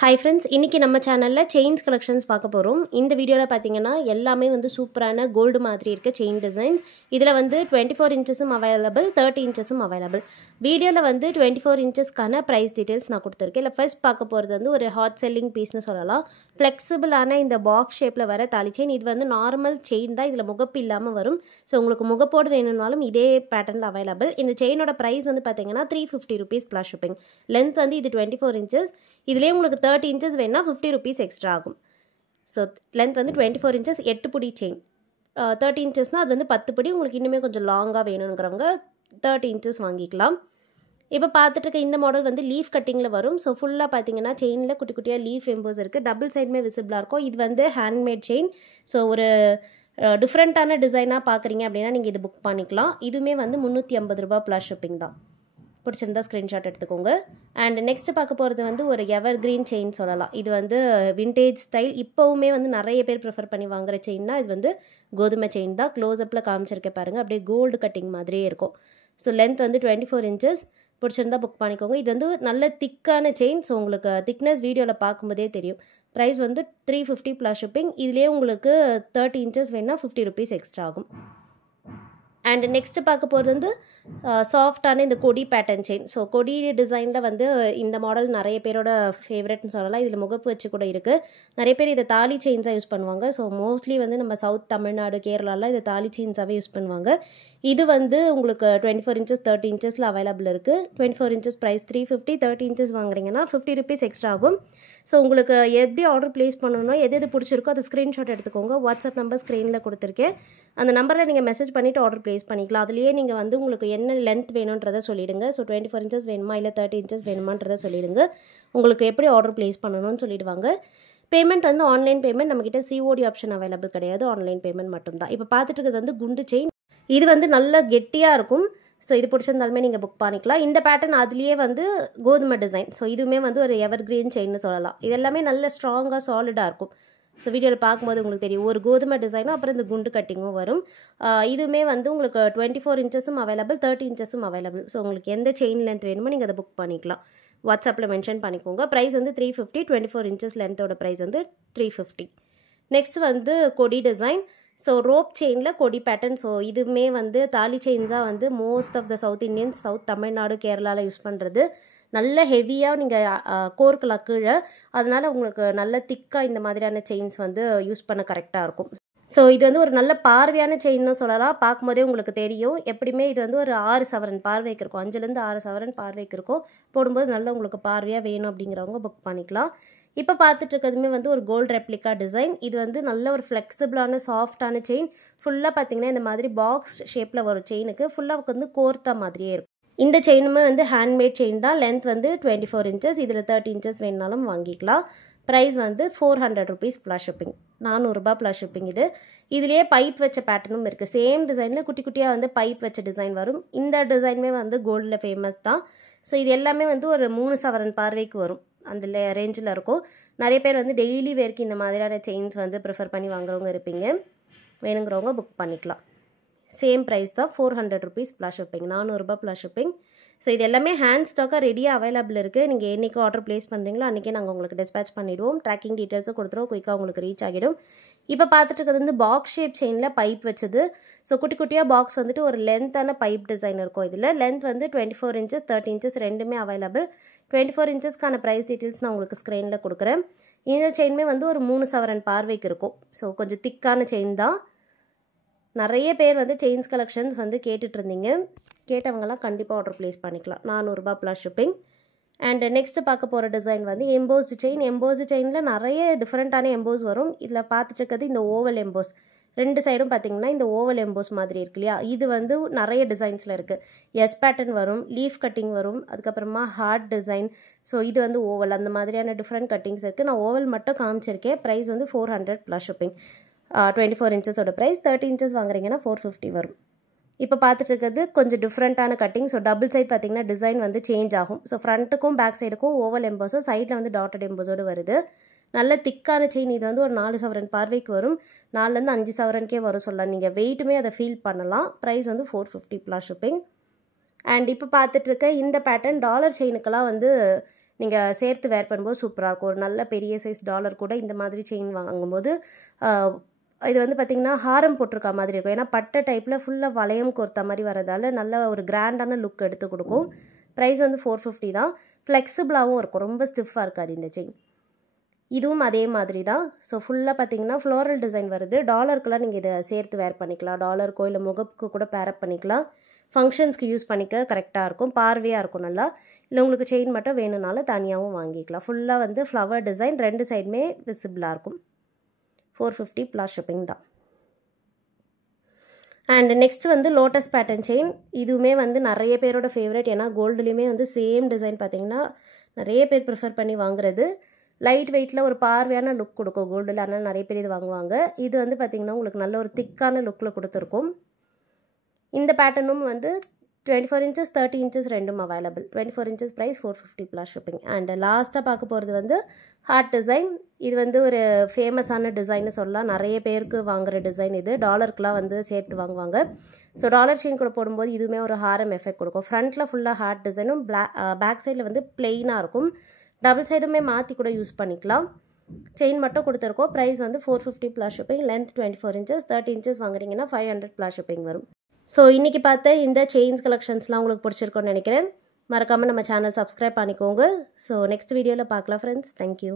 Hi friends, இன்னைக்கு நம்ம சேனல்ல செயின்ஸ் கலெக்ஷன்ஸ் பார்க்க போறோம். இந்த வீடியோல பாத்தீங்கன்னா எல்லாமே வந்து சூப்பரான கோல்ட் மாதிரி இருக்க செயின் டிசைன்ஸ். இதுல வந்து 24 இன்ச்சஸும் அவைலபிள், 30 இன்ச்சஸும் அவைலபிள். வீடியோல வந்து 24 இன்ச்சஸ்க்கான பிரைஸ் டீடைல்ஸ் நான் கொடுத்திருக்கேன். இல்ல ஃபர்ஸ்ட் பார்க்க போறது வந்து ஒரு ஹாட் செல்லிங் பீஸ்னு சொல்லலாம். ஃப்ளெக்சிபிளான இந்த பாக்ஸ் ஷேப்ல வர தாலி செயின். இது வந்து நார்மல் செயின் தான், இதுல முகப்பு இல்லாம வரும். ஸோ உங்களுக்கு முகப்போடு வேணும்னாலும் இதே பேட்டர்ன்ல அவைலபிள். இந்த செயினோட பிரைஸ் வந்து பாத்தீங்கன்னா 350 rupees plus shipping. லென்த் வந்து இது 24 inches. இதுலயே உங்களுக்கு 30 inches வேணா 50 rupees எக்ஸ்ட்ரா ஆகும். ஸோ லென்த் வந்து 24 inches 8 புடி செயின். 30 inchesனால் அது வந்து 10 படி. உங்களுக்கு இன்னுமே கொஞ்சம் லாங்காக வேணுங்கிறவங்க 30 inches வாங்கிக்கலாம். இப்போ பார்த்துட்டு இருக்க இந்த மாடல் வந்து லீஃப் கட்டிங்கில் வரும். ஸோ ஃபுல்லாக பார்த்தீங்கன்னா செயினில் குட்டி குட்டியாக லீஃப் எம்போஸ் இருக்குது. டபுள் சைடுமே விசிபிளாக இருக்கும். இது வந்து ஹேண்ட்மேட் செயின். ஸோ ஒரு டிஃப்ரெண்ட்டான டிசைனாக பார்க்குறீங்க அப்படின்னா நீங்கள் இது புக் பண்ணிக்கலாம். இதுவுமே வந்து 350 ரூபா ப்ளஸ் ஷிப்பிங் தான். பிடிச்சிருந்தா ஸ்க்ரீன்ஷாட் எடுத்துக்கோங்க. அண்ட் நெக்ஸ்ட் பார்க்க போகிறது வந்து ஒரு எவர் கிரீன் செயின் சொல்லலாம். இது வந்து விண்டேஜ் ஸ்டைல். இப்போவுமே வந்து நிறைய பேர் ப்ரிஃபர் பண்ணி வாங்குற செயின்னா இது வந்து கோதுமை செயின் தான். க்ளோஸ்அப்பில் காமிச்சிருக்கேன் பாருங்கள், அப்படியே கோல்டு கட்டிங் மாதிரியே இருக்கும். ஸோ லென்த் வந்து 24 inches. பிடிச்சிருந்தா புக் பண்ணிக்கோங்க. இது வந்து நல்ல திக்கான செயின். ஸோ உங்களுக்கு திக்னஸ் வீடியோவில் பார்க்கும்போதே தெரியும். ப்ரைஸ் வந்து 350 ப்ளஸ் ஷிப்பிங். இதுலேயே உங்களுக்கு 30 inches வேணால் 50 rupees எக்ஸ்ட்ரா ஆகும். அண்ட் நெக்ஸ்ட்டு பார்க்க போகிறது வந்து சாஃப்டான இந்த கொடி பேட்டர்ன் செயின். ஸோ கொடி டிசைனில் வந்து இந்த மாடல் நிறைய பேரோட ஃபேவரெட்னு சொல்லலாம். இதில் முகப்பு வச்சு கூட இருக்குது. நிறைய பேர் இதை தாலி செயின்ஸாக யூஸ் பண்ணுவாங்க. ஸோ மோஸ்ட்லி வந்து நம்ம சவுத் தமிழ்நாடு, கேரளாவில் இதை தாலி செயின்ஸாகவே யூஸ் பண்ணுவாங்க. இது வந்து உங்களுக்கு 24 inches 30 inchஸில் அவைலபிள் இருக்குது. 24 inches ப்ரைஸ் 350. 30 inches வாங்குறீங்கன்னா 50 rupees எக்ஸ்ட்ரா ஆகும். ஸோ உங்களுக்கு எப்படி ஆர்டர் ப்ளேஸ் பண்ணணும்னா எது பிடிச்சிருக்கோ அது ஸ்க்ரீன்ஷாட் எடுத்துக்கோங்க. வாட்ஸ்அப் நம்பர் ஸ்க்ரீனில் கொடுத்துருக்கேன். அந்த நம்பரில் நீங்கள் மெசேஜ் பண்ணிவிட்டு ஆர்டர் ப்ளேஸ் பண்ணிக்கலாம். அதுலேயே நீங்கள் வந்து உங்களுக்கு என்ன லென்த் வேணுன்றதை சொல்லிவிடுங்க. ஸோ 24 inches வேணுமா இல்லை 30 inches வேணுமான்றதை சொல்லிவிடுங்க. உங்களுக்கு எப்படி ஆர்டர் ப்ளேஸ் பண்ணணும்னு சொல்லிவிடுவாங்க. பேமெண்ட் வந்து ஆன்லைன் பேமெண்ட். நம்மக்கிட்ட சிஓடி ஆப்ஷன் அவைலபிள் கிடையாது. ஆன்லைன் பேமெண்ட் மட்டும்தான். இப்போ பார்த்துட்டு இருக்கிறது வந்து குண்டு செயின். இது வந்து நல்ல கெட்டியாக இருக்கும். ஸோ இது பிடிச்சிருந்தாலுமே நீங்கள் புக் பண்ணிக்கலாம். இந்த பேட்டர்ன் அதுலேயே வந்து கோதுமை டிசைன். ஸோ இதுவுமே வந்து ஒரு எவர் கிரீன் செயின்னு சொல்லலாம். இது எல்லாமே நல்ல ஸ்ட்ராங்காக சாலிடாக இருக்கும். ஸோ வீடியோவில் பார்க்கும்போது உங்களுக்கு தெரியும். ஒரு கோதுமை டிசைனும் அப்புறம் இந்த குண்டு கட்டிங்கும் வரும். இதுவுமே வந்து உங்களுக்கு 24 inchஸும் அவைலபிள், 30 inchஸும் அவைலபிள். ஸோ உங்களுக்கு எந்த செயின் லென்த் வேணுமோ நீங்கள் அதை புக் பண்ணிக்கலாம். வாட்ஸ்அப்பில் மென்ஷன் பண்ணிக்கோங்க. ப்ரைஸ் வந்து 350. 24 inches லென்த்தோட ப்ரைஸ் வந்து 350. நெக்ஸ்ட் வந்து கொடி டிசைன். ஸோ ரோப் செயினில் கொடி பேட்டர்ன். ஸோ இதுவுமே வந்து தாலி செயின் தான் வந்து most of the South Indians, South Tamil Nadu, கேரளாவில் யூஸ் பண்ணுறது. நல்ல ஹெவியாக நீங்கள் கோர்க்கலாம் கீழே. அதனால் உங்களுக்கு நல்ல திக்காக இந்த மாதிரியான செயின்ஸ் வந்து யூஸ் பண்ண கரெக்டாக இருக்கும். ஸோ இது வந்து ஒரு நல்ல பார்வையான செயின்னு சொல்லலாம். பார்க்கும்போதே உங்களுக்கு தெரியும். எப்படியுமே இது வந்து ஒரு 6 சவரன் பார்வைக்கு இருக்கும். 5லேருந்து 6 சவரன் பார்வைக்கு இருக்கும். போடும்போது நல்லா உங்களுக்கு பார்வையாக வேணும் அப்படிங்கிறவங்க புக் பண்ணிக்கலாம். இப்போ பார்த்துட்டு இருக்கிறதுமே வந்து ஒரு கோல்டு ரெப்ளிகா டிசைன். இது வந்து நல்ல ஒரு ஃப்ளெக்சிபிளான சாஃப்டான செயின். ஃபுல்லாக பார்த்தீங்கன்னா இந்த மாதிரி பாக்ஸ் ஷேப்பில் வரும். செயினுக்கு ஃபுல்லாக வந்து கோர்த்தா மாதிரியே இருக்கும். இந்த செயினுமே வந்து ஹேண்ட்மேட் செயின் தான். லென்த் வந்து 24 inches. இதில் 30 inches வேணுனாலும் வாங்கிக்கலாம். ப்ரைஸ் வந்து 400 rupees ப்ளஸ் ஷிப்பிங். 400 ரூபா ப்ளஸ் ஷிப்பிங். இதுலேயே பைப் வச்ச பேட்டர்னும் இருக்குது. சேம் டிசைனில் குட்டி குட்டியாக வந்து பைப் வச்ச டிசைன் வரும். இந்த டிசைனுமே வந்து கோல்டில் ஃபேமஸ் தான். ஸோ இது எல்லாமே வந்து ஒரு 3 சவரன் பார்வைக்கு வரும். அந்த ரேஞ்சில் இருக்கும். நிறைய பேர் வந்து டெய்லி வேர்க்கு இந்த மாதிரியான செயின்ஸ் வந்து ப்ரிஃபர் பண்ணி வாங்குறவங்க இருப்பீங்க. வேணுங்கிறவங்க புக் பண்ணிக்கலாம். சேம் ப்ரைஸ் தான், 400 rupees ப்ளஸ் ஷிப்பிங். 400 ரூபா ப்ளஸ் ஷிப்பிங். ஸோ இது எல்லாமே ஹேண்ட் ஸ்டாக்காக ரெடியாக அவைலபிள் இருக்குது. நீங்கள் என்றைக்கு ஆர்டர் ப்ளேஸ் பண்ணுறீங்களோ அன்றைக்கே நாங்கள் உங்களுக்கு டிஸ்பேச் பண்ணிவிடுவோம். ட்ராக்கிங் டீட்டெயில்ஸும் கொடுத்துருவோம். குயிக்காக உங்களுக்கு ரீச் ஆகிடும். இப்போ பார்த்துட்டு இருக்கிறது வந்து பாக்ஸ் ஷேப் செயினில் பைப் வச்சது. ஸோ குட்டி குட்டியாக பாக்ஸ் வந்துட்டு ஒரு லென்த்தான பைப் டிசைன் இருக்கும். இதில் லென்த் வந்து 24 inches 30 inches ரெண்டுமே அவைலபிள். 24 inchஸ்க்கான ப்ரைஸ் டீட்டெயில்ஸ் நான் உங்களுக்கு ஸ்க்ரீனில் கொடுக்குறேன். இந்த செயினுமே வந்து ஒரு 3 சவரன் பார்வைக்கு இருக்கும். ஸோ கொஞ்சம் திக்கான செயின் தான். நிறைய பேர் வந்து செயின்ஸ் கலெக்ஷன்ஸ் வந்து கேட்டுட்டு இருந்தீங்க. கேட்டவங்கலாம் கண்டிப்பாக ஆர்டர் ப்ளேஸ் பண்ணிக்கலாம். 400 ரூபா ப்ளஸ் ஷிப்பிங். அண்ட் நெக்ஸ்ட் பார்க்க போகிற டிசைன் வந்து எம்போஸ்டு செயின். எம்போஸ்டு செயினில் நிறைய டிஃப்ரெண்ட்டான எம்போஸ் வரும். இதில் பார்த்துட்டு இருக்கிறது இந்த ஓவல் எம்போஸ். 2 சைடும் பார்த்தீங்கன்னா இந்த ஓவல் எம்போஸ் மாதிரி இருக்கு இல்லையா. இது வந்து நிறைய டிசைன்ஸில் இருக்குது. எஸ் பேட்டர்ன் வரும், லீஃப் கட்டிங் வரும், அதுக்கப்புறமா ஹார்ட் டிசைன். ஸோ இது வந்து ஓவல். அந்த மாதிரியான டிஃப்ரெண்ட் கட்டிங்ஸ் இருக்குது. நான் ஓவல் மட்டும் காமிச்சிருக்கேன். ப்ரைஸ் வந்து 400 ப்ளஸ் ஷிப்பிங். 24 inchஸோட ப்ரைஸ். 30 inches வாங்குறீங்கன்னா 450 வரும். இப்போ பார்த்துட்டு இருக்கிறது கொஞ்சம் டிஃப்ரெண்ட்டான கட்டிங். ஸோ டபுள் சைட் பார்த்தீங்கன்னா டிசைன் வந்து சேஞ்ச் ஆகும். ஸோ ஃப்ரண்ட்டுக்கும் பேக் சைடுக்கும் ஓவல் எம்போஸும், சைடில் வந்து டாட்டட் எம்போஸோடு வருது. நல்ல திக்கான செயின். இது வந்து ஒரு 4 சவரன் பார்வைக்கு வரும். 4லேருந்து 5 சவரனுக்கே வரும் சொல்லலாம். நீங்கள் வெயிட்டுமே அதை ஃபீல் பண்ணலாம். ப்ரைஸ் வந்து 450 ப்ளஸ் ஷிப்பிங். அண்ட் இப்போ பார்த்துட்டு இருக்க இந்த பேட்டர்ன் டாலர் செயினுக்கெல்லாம் வந்து நீங்கள் சேர்த்து வேர் பண்ணும்போது சூப்பராக இருக்கும். ஒரு நல்ல பெரிய சைஸ் டாலர் கூட இந்த மாதிரி செயின் வாங்கும்போது இது வந்து பார்த்திங்கன்னா ஹாரம் போட்டிருக்க மாதிரி இருக்கும். ஏன்னா பட்டை டைப்பில் ஃபுல்லாக வளையம் கோர்த்த மாதிரி வரதால நல்ல ஒரு கிராண்டான லுக் எடுத்து கொடுக்கும். ப்ரைஸ் வந்து 450 தான். ஃப்ளெக்சிபிளாகவும் இருக்கும், ரொம்ப ஸ்டிஃபாக இருக்காது இந்த செயின். இதுவும் அதே மாதிரி தான். ஸோ ஃபுல்லாக பார்த்திங்கன்னா ஃப்ளோரல் டிசைன் வருது. டாலருக்குலாம் நீங்கள் இதை சேர்த்து வேர் பண்ணிக்கலாம். டாலருக்கோ இல்லை முகப்புக்கு கூட பேரப் பண்ணிக்கலாம். ஃபங்க்ஷன்ஸ்க்கு யூஸ் பண்ணிக்க கரெக்டாக இருக்கும், பார்வையாக இருக்கும் நல்லா. இல்லை உங்களுக்கு செயின் மட்டும் வேணும்னாலும் தனியாகவும் வாங்கிக்கலாம். ஃபுல்லாக வந்து ஃப்ளவர் டிசைன், 2 சைடுமே விசிபிளாக இருக்கும். 450 ப்ளஸ் ஷிப்பிங் தான். அண்ட் நெக்ஸ்ட் வந்து லோட்டஸ் பேட்டர்ன் செயின். இதுவுமே வந்து நிறைய பேரோட ஃபேவரட். ஏன்னா கோல்டுலேயுமே வந்து சேம் டிசைன் பார்த்திங்கன்னா நிறைய பேர் ப்ரிஃபர் பண்ணி வாங்குறது. லைட் வெயிட்டில் ஒரு பார்வையான லுக் கொடுக்கும் கோல்டில், அதனால் நிறைய பேர் இது வாங்குவாங்க. இது வந்து பார்த்திங்கன்னா உங்களுக்கு நல்ல ஒரு திக்கான லுக்கில் கொடுத்துருக்கும். இந்த பேட்டர்னும் வந்து 24 inches 30 inches ரெண்டும் available. 24 inches price 450 plus shipping. And லாஸ்ட்டாக பார்க்க போகிறது வந்து ஹார்ட் டிசைன். இது வந்து ஒரு ஃபேமஸான டிசைன்னு சொல்லலாம். நிறைய பேருக்கு வாங்குகிற டிசைன் இது. டாலருக்குலாம் வந்து சேர்த்து வாங்குவாங்க. ஸோ டாலர் செயின் கூட போடும்போது இதுவுமே ஒரு ஹாரம் எஃபெக்ட் கொடுக்கும். ஃப்ரண்ட்டில் ஃபுல்லாக ஹார்ட் டிசைனும் பேக் சைடில் வந்து பிளெயினாக இருக்கும். டபுள் சைடுமே மாற்றி கூட யூஸ் பண்ணிக்கலாம். செயின் மட்டும் கொடுத்துருக்கோம். ப்ரைஸ் வந்து 450 plus shipping. Length 24 inches 30 inches வாங்குறீங்கன்னா 500 ப்ளஸ் ஷிப்பிங் வரும். ஸோ இன்றைக்கி பார்த்த இந்த செயின்ஸ் கலெக்ஷன்ஸ்லாம் உங்களுக்கு பிடிச்சிருக்கோன்னு நினைக்கிறேன். மறக்காமல் நம்ம சேனல் சப்ஸ்கிரைப் பண்ணிக்கோங்க. ஸோ நெக்ஸ்ட் வீடியோவில் பார்க்கலாம் ஃப்ரெண்ட்ஸ். தேங்க்யூ.